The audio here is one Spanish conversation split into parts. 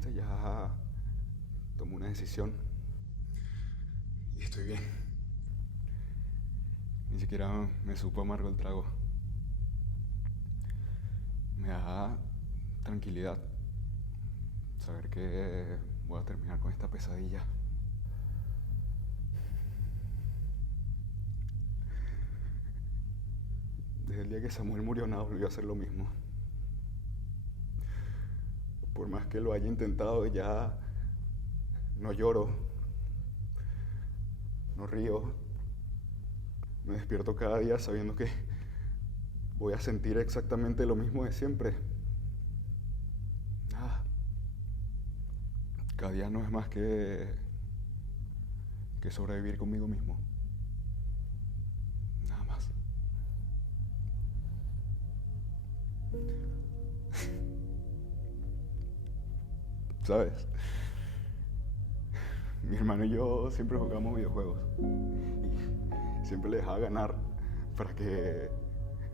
triste, ya tomé una decisión y estoy bien. Ni siquiera me supo amargo el trago. Me da tranquilidad saber que voy a terminar con esta pesadilla. Desde el día que Samuel murió, nada volvió a ser lo mismo. Por más que lo haya intentado, ya no lloro, no río. Me despierto cada día sabiendo que voy a sentir exactamente lo mismo de siempre. Nada. Cada día no es más que sobrevivir conmigo mismo. Nada más. ¿Sabes? Mi hermano y yo siempre jugamos videojuegos. Y siempre le dejaba ganar para que,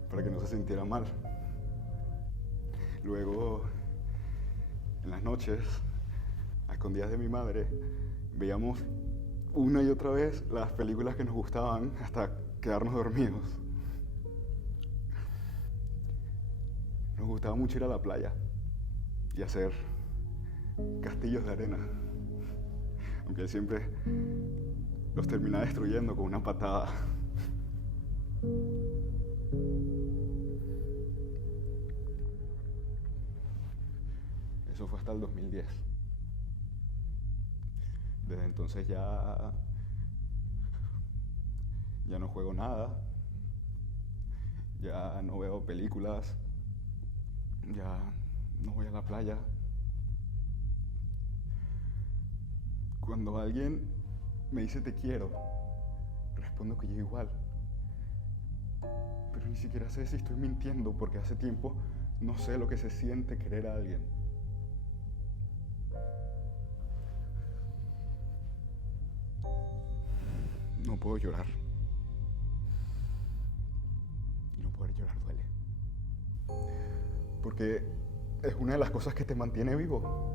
para que no se sintiera mal. Luego, en las noches, a escondidas de mi madre, veíamos una y otra vez las películas que nos gustaban hasta quedarnos dormidos. Nos gustaba mucho ir a la playa y hacer castillos de arena, aunque él siempre los terminaba destruyendo con una patada. Eso fue hasta el 2010. Desde entonces ya no juego nada, ya no veo películas, ya no voy a la playa. Cuando alguien me dice te quiero, respondo que yo igual. Pero ni siquiera sé si estoy mintiendo porque hace tiempo no sé lo que se siente querer a alguien. No puedo llorar. Y no poder llorar duele. Porque es una de las cosas que te mantiene vivo.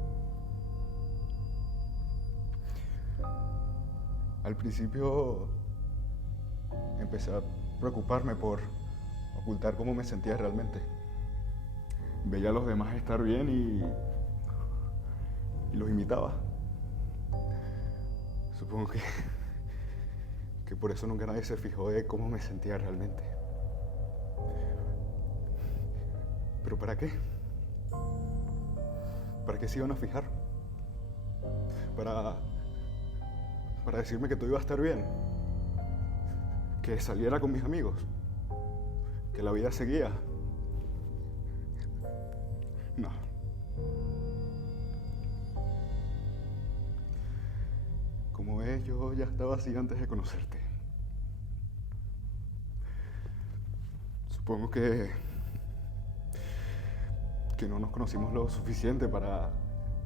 Al principio empecé a preocuparme por ocultar cómo me sentía realmente. Veía a los demás estar bien y los imitaba. Supongo que por eso nunca nadie se fijó de cómo me sentía realmente. ¿Pero para qué? ¿Para qué se iban a fijar? Para decirme que todo iba a estar bien, que saliera con mis amigos, que la vida seguía. No. Como ves, yo ya estaba así antes de conocerte. Supongo que no nos conocimos lo suficiente para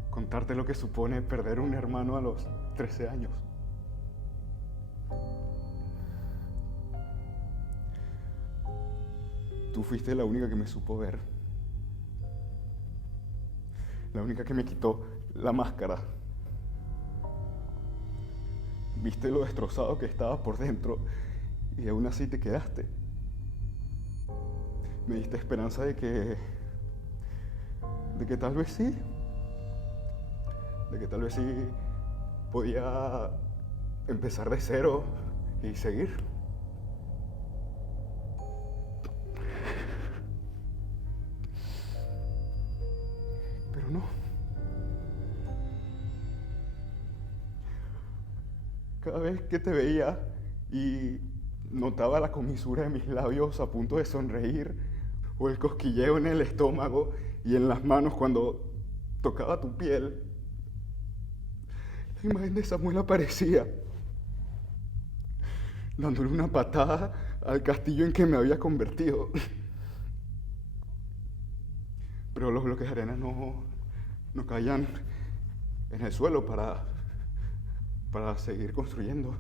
contarte lo que supone perder un hermano a los 13 años. Tú fuiste la única que me supo ver. La única que me quitó la máscara. Viste lo destrozado que estaba por dentro y aún así te quedaste. Me diste esperanza de que tal vez sí. De que tal vez sí podía empezar de cero y seguir. Pero no. Cada vez que te veía y notaba la comisura de mis labios a punto de sonreír, o el cosquilleo en el estómago y en las manos cuando tocaba tu piel, la imagen de Samuel aparecía, dándole una patada al castillo en que me había convertido. Pero los bloques de arena no caían en el suelo para seguir construyendo.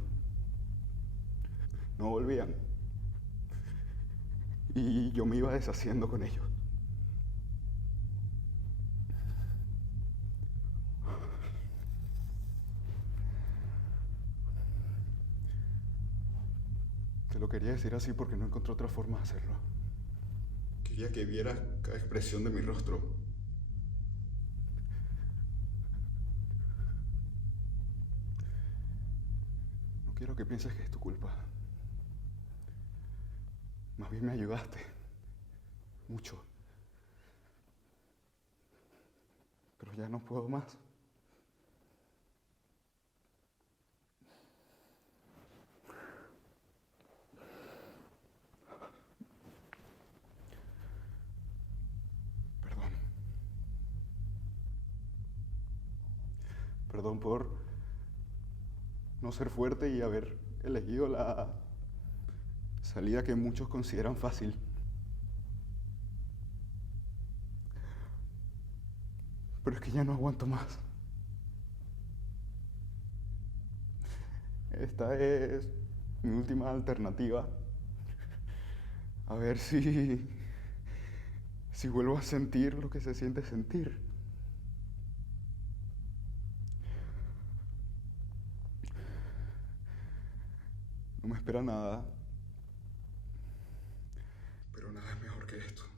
No volvían. Y yo me iba deshaciendo con ellos. quería decir así porque no encontré otra forma de hacerlo. Quería que vieras cada expresión de mi rostro. No quiero que pienses que es tu culpa. Más bien me ayudaste. Mucho. Pero ya no puedo más. Perdón. Perdón por no ser fuerte y haber elegido la salida que muchos consideran fácil. Pero es que ya no aguanto más. Esta es mi última alternativa. A ver si vuelvo a sentir lo que se siente sentir. No me espera nada. Pero nada es mejor que esto.